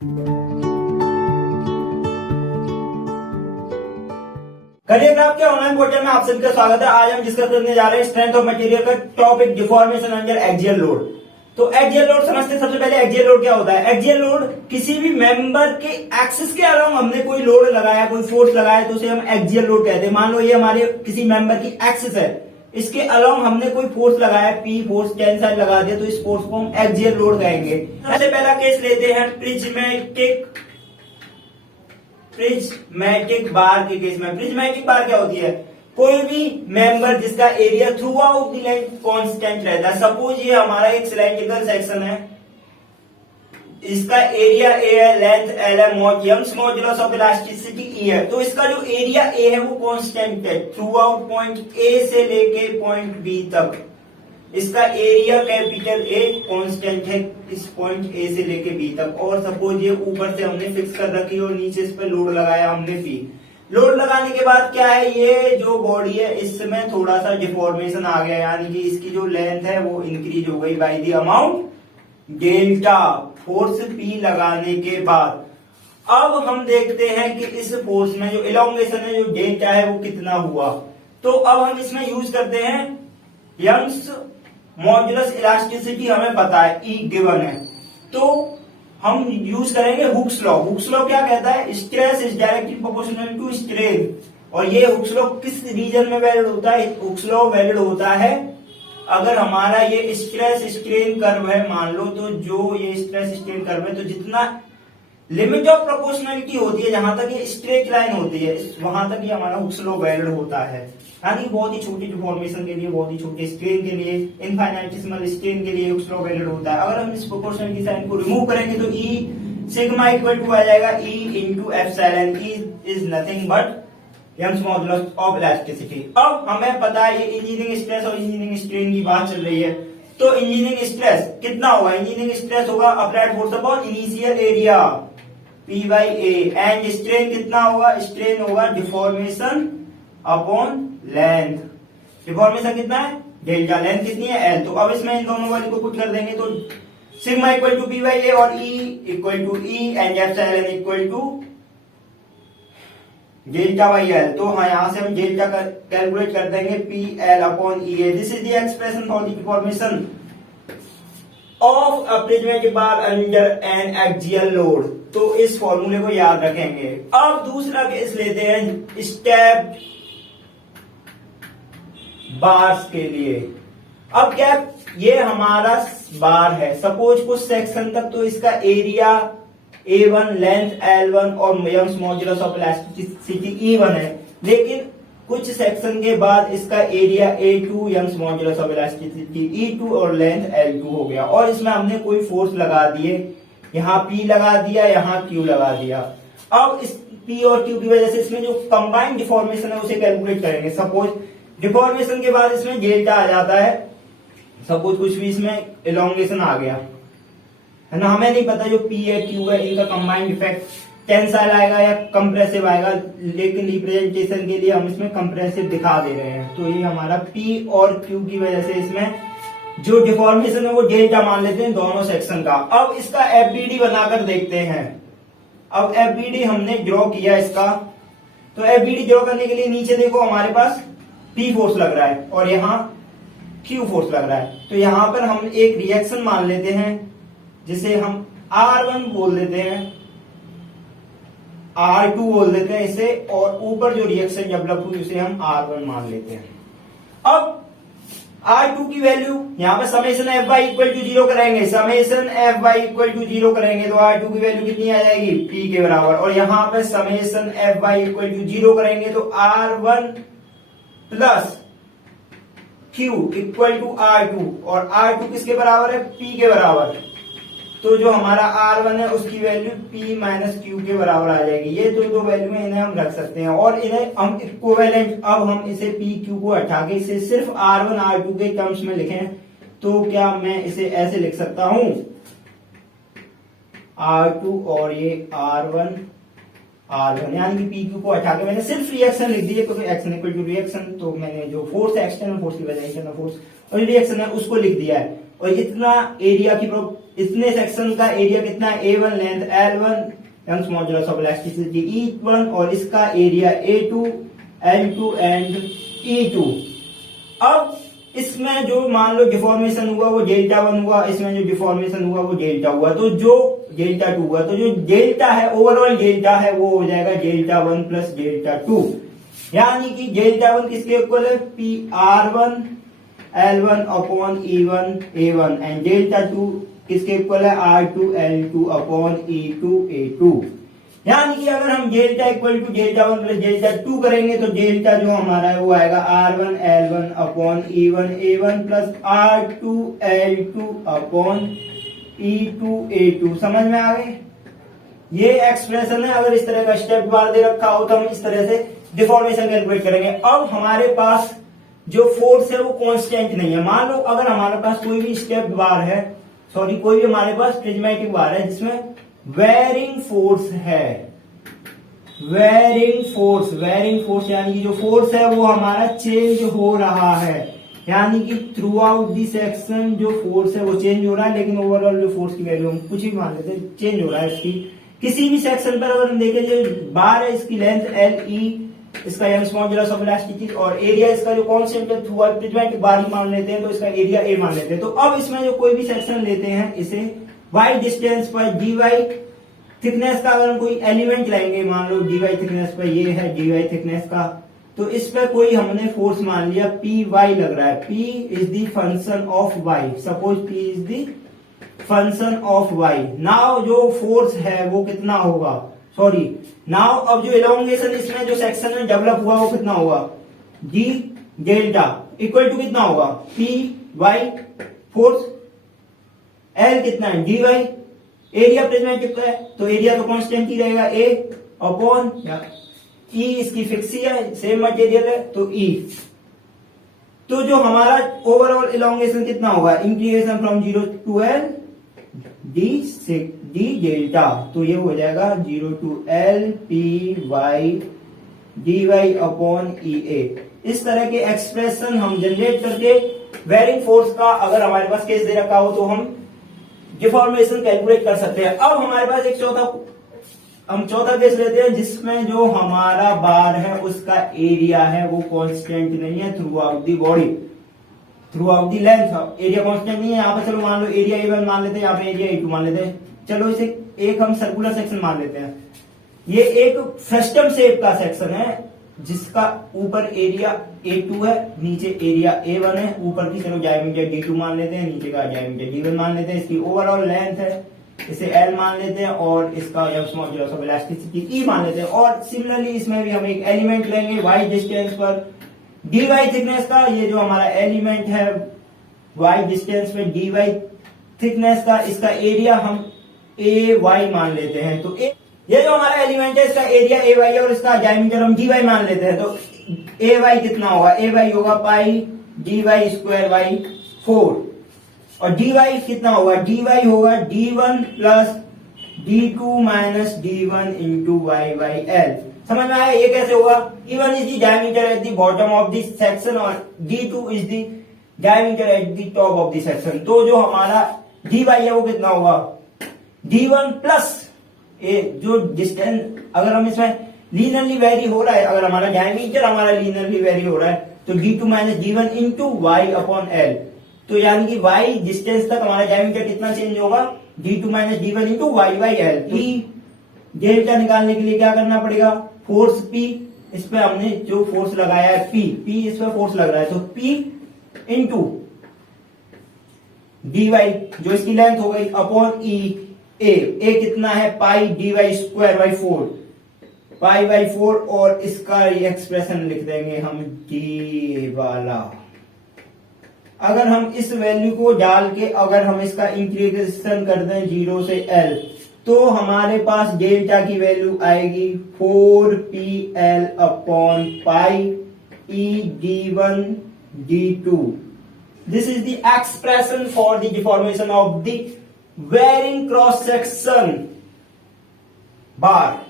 Career graph के online portal में आप सभी का स्वागत है। आज हम डिस्कस करने जा रहे हैं स्ट्रेंथ ऑफ मटेरियल का topic, deformation under axial load. तो एक्सियल लोड समझते हैं। सबसे पहले एक्सियल लोड क्या होता है। एक्सियल लोड किसी भी मेंबर के एक्सिस के अलावा हमने कोई लोड लगाया, कोई फोर्स लगाया तो उसे हम एक्सियल लोड कहते हैं। मान लो ये हमारे किसी मेंबर की एक्सिस है, इसके अलावा हमने कोई फोर्स लगाया, पी फोर्स टेंसाइल लगा दिया, तो इस फोर्स को हम एक्सियल लोड कहेंगे। सबसे पहला केस लेते हैं प्रिज्मेटिक बार के केस में। प्रिज्मेटिक बार क्या होती है, कोई भी मेंबर जिसका area through out the length constant रहता है। सपोज ये हमारा एक सिलेंड्रिकल सेक्शन है, इसका एरिया ए है, लेंथ एल है, यंग्स मॉड्यूलस ऑफ इलास्टिसिटी ई है। तो इसका जो एरिया ए है वो कांस्टेंट है थ्रू आउट पॉइंट ए से लेके पॉइंट बी तक। इसका एरिया कैपिटल ए कांस्टेंट है इस पॉइंट ए से लेके बी तक। और सपोज ये ऊपर से हमने फिक्स कर रखी और नीचे इस पर लोड लगाया हमने पी। लोड लगाने के बाद क्या है, ये जो बॉडी है इसमें थोड़ा सा डिफॉर्मेशन आ गया, यानी कि इसकी जो लेंथ है वो इंक्रीज हो गई by the amount delta, force P लगाने के बाद। अब हम देखते हैं कि इस फोर्स में जो इलोंगेशन है, जो डेल्टा है, वो कितना हुआ। तो अब हम इसमें यूज करते हैं यंग्स मॉड्यूलस इलास्टिसिटी, हमें पता है ई गिवन है, तो हम यूज करेंगे हुक्स लॉ। हुक्स लॉ क्या कहता है, stress is directly proportional to strain. और ये हुक्स लॉ किस रीजन में वैलिड होता है, हुक्स लॉ वैलिड होता है अगर हमारा ये स्ट्रेस स्ट्रेन कर्व है, मान लो, तो जो ये स्ट्रेस स्ट्रेन कर्व है, तो जितना लिमिट ऑफ प्रोपोर्शनलिटी होती है, जहां तक ये स्ट्रेट लाइन होती है, वहां तक ये हमारा हुक्स लॉ वैलिड होता है। यानी बहुत ही छोटी डिफॉर्मेशन के लिए, बहुत ही छोटे स्ट्रेन के लिए, इनफाइनाइटेसिमल स्ट्रेन के लिए हुक्स लॉ वैलिड होता है। अगर हम इस प्रोपोर्शनलिटी साइन को रिमूव करेंगे तो ई सिग्मा इक्वल टू आ जाएगा E into epsilon. E is nothing but Young's modulus of elasticity. अब हमें पता है ये इंजीनियरिंग स्ट्रेस और इंजीनियरिंग स्ट्रेन की बात चल रही है, तो इंजीनियरिंग स्ट्रेस कितना होगा, इंजीनियरिंग स्ट्रेस होगा applied force upon initial area P by A, and strain कितना होगा, स्ट्रेन होगा डिफॉर्मेशन अपॉन लेंथ। डिफॉर्मेशन कितना है, डेल्टा, लेंथ कितनी है L। तो अब इसमें इन दोनों वाली को पुट कर देंगे तो sigma equal to P by A और E equal to E and epsilon equal to delta by L। तो हाँ, यहां से हम डेल्टा कैलकुलेट कर देंगे PL upon EA। This is the expression for the deformation of a prismatic bar under N axial load. तो इस फॉर्मूले को याद रखेंगे। अब दूसरा केस लेते हैं स्टेप बार्स के लिए। अब क्या, ये हमारा बार है, सपोज कुछ सेक्शन तक तो इसका एरिया A1, लेंथ L1 और Young's modulus of elasticity E1 है, लेकिन कुछ सेक्शन के बाद इसका area A2, Young's modulus of elasticity E2 और लेंथ L2 हो गया। और इसमें हमने कोई फोर्स लगा दिए, यहाँ P लगा दिया, यहाँ Q लगा दिया। अब इस P और Q की वजह से इसमें जो कंबाइंड डिफॉर्मेशन है उसे कैलकुलेट करेंगे। सपोज डिफॉर्मेशन के बाद इसमें डेल्टा आ जाता है, सपोज कुछ भी इसमें इलोंगेशन आ गया है ना, हमें नहीं पता जो P है Q है इनका कंबाइंड इफेक्ट टेंसाइल आएगा या कंप्रेसिव आएगा, लेकिन रिप्रेजेंटेशन के लिए हम इसमें कंप्रेसिव दिखा दे रहे हैं। तो ये हमारा P और Q की वजह से इसमें जो डिफॉर्मेशन है वो डेल्टा मान लेते हैं दोनों सेक्शन का। अब इसका FBD बनाकर देखते हैं। अब FBD हमने ड्रॉ किया इसका, तो FBD ड्रॉ करने के लिए नीचे देखो हमारे पास P फोर्स लग रहा है और यहाँ Q फोर्स लग रहा है। तो यहां पर हम एक रिएक्शन मान लेते हैं जिसे हम R1 बोल देते हैं, R2 बोल देते हैं इसे, और ऊपर जो रिएक्शन डेवलप हुई उसे हम R1 मान लेते हैं। अब R2 की वैल्यू यहां पर समेशन Fy इक्वल टू 0 करेंगे, समेशन Fy इक्वल टू 0 करेंगे तो R2 की वैल्यू कितनी आ जाएगी, P के बराबर। और यहां पर समेशन Fy इक्वल टू 0 करेंगे तो R1 plus Q equal to R2, और R2 किसके बराबर है, P के बराबर। तो जो हमारा R1 है उसकी वैल्यू P माइनस Q के बराबर आ जाएगी। ये दो वैल्यू है, इन्हें हम रख सकते हैं और इन्हें हम इक्विवेलेंट, अब हम इसे P Q को हटा के इसे सिर्फ R1 R2 के टर्म्स में लिखें तो क्या मैं इसे ऐसे लिख सकता हूं, R2 और ये R1 यानी कि पी क्यू को हटा के मैंने सिर्फ रिएक्शन लिख दी है, क्योंकि एक्शन इक्वल टू रिएक्शन, तो मैंने जो फोर्स है एक्सटर्नल फोर्स की वजह इंटरनल फोर्स और रिएक्शन है उसको लिख दिया है। और इतना एरिया की इतने सेक्शन का एरिया कितना है, A1 length L1 Young's modulus of elasticity E1 और इसका area A2 L2 and E2। अब इसमें जो मान लो डिफॉर्मेशन हुआ वो डेल्टा 1 हुआ, इसमें जो डिफॉर्मेशन हुआ वो डेल्टा हुआ, तो जो डेल्टा 2 हुआ, तो जो डेल्टा है ओवरऑल डेल्टा है वो हो जाएगा डेल्टा 1 प्लस डेल्टा 2, यानी कि डेल्टा 1 किसके इक्वल है, P R1 L1 upon E1 A1 and delta 2 किसके इक्वल है, R2 L2 upon E2 A2। यानी कि अगर हम delta equal to delta 1 plus delta 2 करेंगे तो डेल्टा जो हमारा है वो आएगा R1 L1 upon E1 A1 plus R2 L2 upon E2 A2। समझ में आ गए, ये एक्सप्रेशन है। अगर इस तरह का स्टेप बार दे रखा हो तो हम इस तरह से डिफॉर्मेशन कैलकुलेट करेंगे। अब हमारे पास जो फोर्स है वो कांस्टेंट नहीं है। मान लो अगर हमारे पास कोई भी स्टेप बार है, सॉरी कोई भी हमारे पास प्रिज्मेटिक बार है जिसमें वेरिंग फोर्स है, वेरिंग फोर्स यानी कि जो फोर्स है वो हमारा चेंज हो रहा है, यानी कि थ्रू आउट दी सेक्शन जो फोर्स है वो चेंज हो रहा है, लेकिन ओवरऑल जो फोर्स की वैल्यू हम कुछ भी मान लेते हैं चेंज हो रहा है इसकी। किसी भी सेक्शन पर अगर हम देखें जो बार है इसकी लेंथ LE, इसका यंग्स मॉड्यूलस ऑफ इलास्टिसिटी और एरिया इसका जो कांस्टेंट है थ्रू आउट प्रिज्मेटिक बार ही मान लेते हैं, तो इसका एरिया A मान लेते हैं। तो अब इसमें जो कोई भी सेक्शन लेते हैं इसे y डिस्टेंस पर dy थिकनेस का अगर हम कोई एलिमेंट लाएंगे, मान लो dy थिकनेस पर ये है dy थिकनेस का, तो इस पर कोई हमने फोर्स मान लिया Py लग रहा है, P is the function of y, suppose P is the function of y। Now जो फोर्स है वो कितना होगा, सॉरी नाउ अब जो इलोंगेशन इसमें जो सेक्शन में डेवलप हुआ वो कितना होगा, d डेल्टा इक्वल टू कितना होगा, Py फोर्स, L कितना है dy, एरिया प्रिज्मेटिक है तो एरिया तो कांस्टेंट ही रहेगा A अपॉन E, इसकी फिक्स ही है, सेम मटेरियल है तो E। तो जो हमारा ओवरऑल इलोंगेशन कितना होगा, integration from 0 to L d delta, तो ये हो जाएगा 0 to L Py dy upon EA। इस तरह के एक्सप्रेशन हम जनरेट करके वेरिंग फोर्स का अगर हमारे पास केस दे रखा हो तो हम डिफॉर्मेशन कैलकुलेट कर सकते हैं। अब हमारे पास एक चौथा केस लेते हैं जिसमें जो हमारा बार है उसका एरिया है वो कांस्टेंट नहीं है through out the body, through out the length area constant नहीं है। यहाँ पे चलो मान लो एरिया A1 मान लेते हैं, यहाँ पे एरिया A2 मान लेते हैं। चलो इसे एक हम सर्कुलर सेक्शन मान लेते हैं। ये एक फ्रस्टम शेप का सेक्शन है जिसका ऊपर एरिया A2 है, नीचे एरिया A1 है, ऊपर की तरफ डायमीटर D2 मान लेते हैं, नीचे का डायमीटर D1 मान लेते हैं। इसकी ओवरऑल लेंथ है इसे L मान लेते हैं और इसका Young's modulus of elasticity E मान लेते हैं। और सिमिलरली इसमें भी हम एक एलिमेंट लेंगे y डिस्टेंस पर dy थिकनेस का, ये जो हमारा एलिमेंट है y डिस्टेंस पे dy थिकनेस का, इसका एरिया हम AY मान लेते हैं। तो ये जो हमारा एलिमेंट है इसका एरिया AY है और इसका डायमीटर हम dy मान लेते हैं। तो AY कितना होगा, AY होगा पाई dy स्क्वायर बाई 4 और dy कितना होगा, dy होगा d1 plus d2 minus d1 into y by L। समझ में आया ये कैसे होगा, E1 is the diameter at the bottom of this section और d2 is the diameter at the top of the section. तो जो हमारा dy है वो कितना होगा, d1 प्लस जो डिस्टेंस अगर हम इसमें लीनियरली वेरी हो रहा है, अगर हमारा डायमीटर हमारा लीनियरली वेरी हो रहा है तो d2 minus d1 into y upon L। तो यानी कि y डिस्टेंस तक हमारा डायमीटर कितना चेंज होगा, d2 minus d1 into y by L। Delta निकालने के लिए क्या करना पड़ेगा, फोर्स P, इस पे हमने जो फोर्स लगाया है P इस पे फोर्स लग रहा है तो P इंटू dy जो इसकी लेंथ हो गई अपॉन A कितना है पाई dy square by 4 pi by 4 और इसका एक्सप्रेशन लिख देंगे हम d वाला। अगर हम इस वैल्यू को डाल के अगर हम इसका इंटीग्रेशन कर दें 0 से L तो हमारे पास डेल्टा की वैल्यू आएगी 4PL upon pi E d1 d2। This is the expression for the deformation of the varying cross section bar.